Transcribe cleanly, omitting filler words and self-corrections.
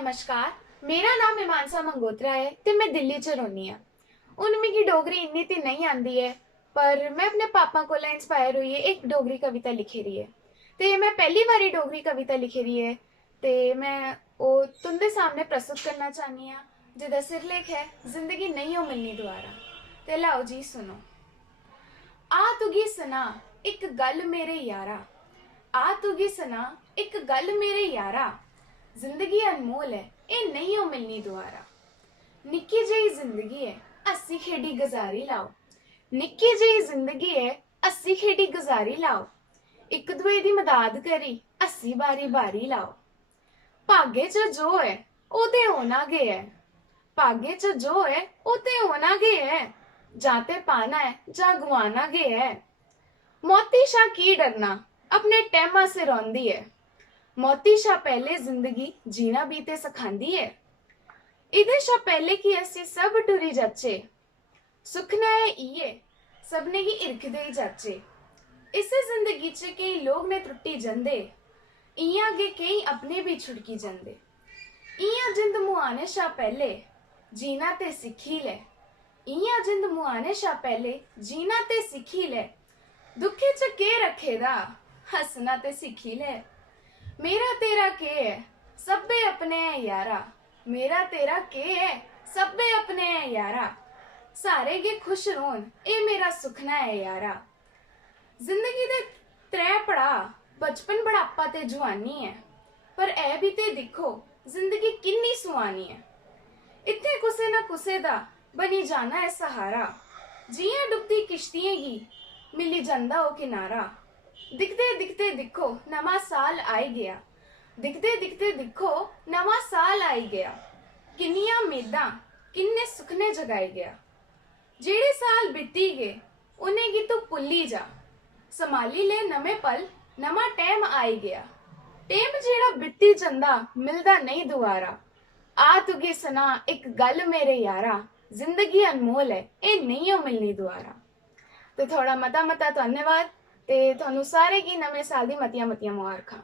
नमस्कार। मेरा नाम हिमांशा मंगोत्रा है ते मैं दिल्ली च रौह्नी आं। हून मिगी डोगरी इन्नी ते नहीं आंदी है, पर मैं अपने पापा कोला इंस्पायर होइयै एक डोगरी कविता लिखी दी है। ते मैं पहली बारी डोगरी कविता लिखी दी है ते मैं ओह् तुं'दे सामने प्रस्तुत करना चाह्न्नी आं, जेह्दा सिरलेख है जिंदगी नहीं ओ मिलनी दोबारा। ते लैओ जी सुनो। आ तुगी सना इक गल मेरे यारा, आ तुगी सना इक गल मेरे यारा, जिंदगी अनमोल है ए नहीं ओ मिलनी दोबारा। निक्की जेही जिंदगी है हस्सी खेड़ी गुजारी लाओ, निक्की जेही जिंदगी है हस्सी खेड़ी गुजारी लाओ, इक दुए दी मदद करी हस्सी बारी बारी लाओ। भाग्य च जो है ओ ते होना गै है, भाग्य च जो है ओ ते होना गै है, जां ते पाना है जां गवाना गै है। मौती शा की डरना अपने टैमा सिर औंदी है, मौती शा पहले जिंदगी जीना भी ते सखांदी है। इदे शा पहले कि असी सब टुरी जाचे, सुखना है इये सबने गी हिरखदे ही जाचे। इसे जिंदगी च केई लोग ने त्रुट्टी जंदे, इयां गे केई अपने भी छुड़की जंदे। इयां जिंद मुआने शा पहले जीना ते सिक्खी ले, इयां जिंद मुआने शा पहले जीना ते सिक्खी ले। दुखे च केह् रखे दा हसना ते सिक्खी ले। मेरा तेरा के है सब्बे अपने है यारा, मेरा तेरा के है सब्बे अपने है यारा, सारे गे खुश रौन ए मेरा सुखना है यारा। जिंदगी दे त्रै पड़ाऽ बचपन बुढ़ापा ते जुआनी है, पर ऐ भी ते दिक्खो जिंदगी किन्नी सुहानी है। इत्थे कुसे ना कुसे दा बनी जाना है सहारा, जियां डुबदी किश्तियें गी मिली जंदा ओ किनारा। दिखदे दिखदे दिक्खो नवां साल आई गया, दिखदे दिखदे दिक्खो नवां साल आई गया। किन्नियां मेदां किन्ने सुखने जगाई गया। जेड़े साल बीती गए उ'नें गी तू भुल्ली जा, संभाली ले नमें पल नवां टैम आई गया। टैम जेड़ा बीती जंदा मिलदा नहीं दोबारा, आ तुगी सना इक गल मेरे यारा, जिंदगी अनमोल है ए नहीं ओ मिलनी दोबारा। तो थोड़ा मता धन्यवाद ते तुहानू सारे गी नमें साल दी मतियां मतियां मुबारखां।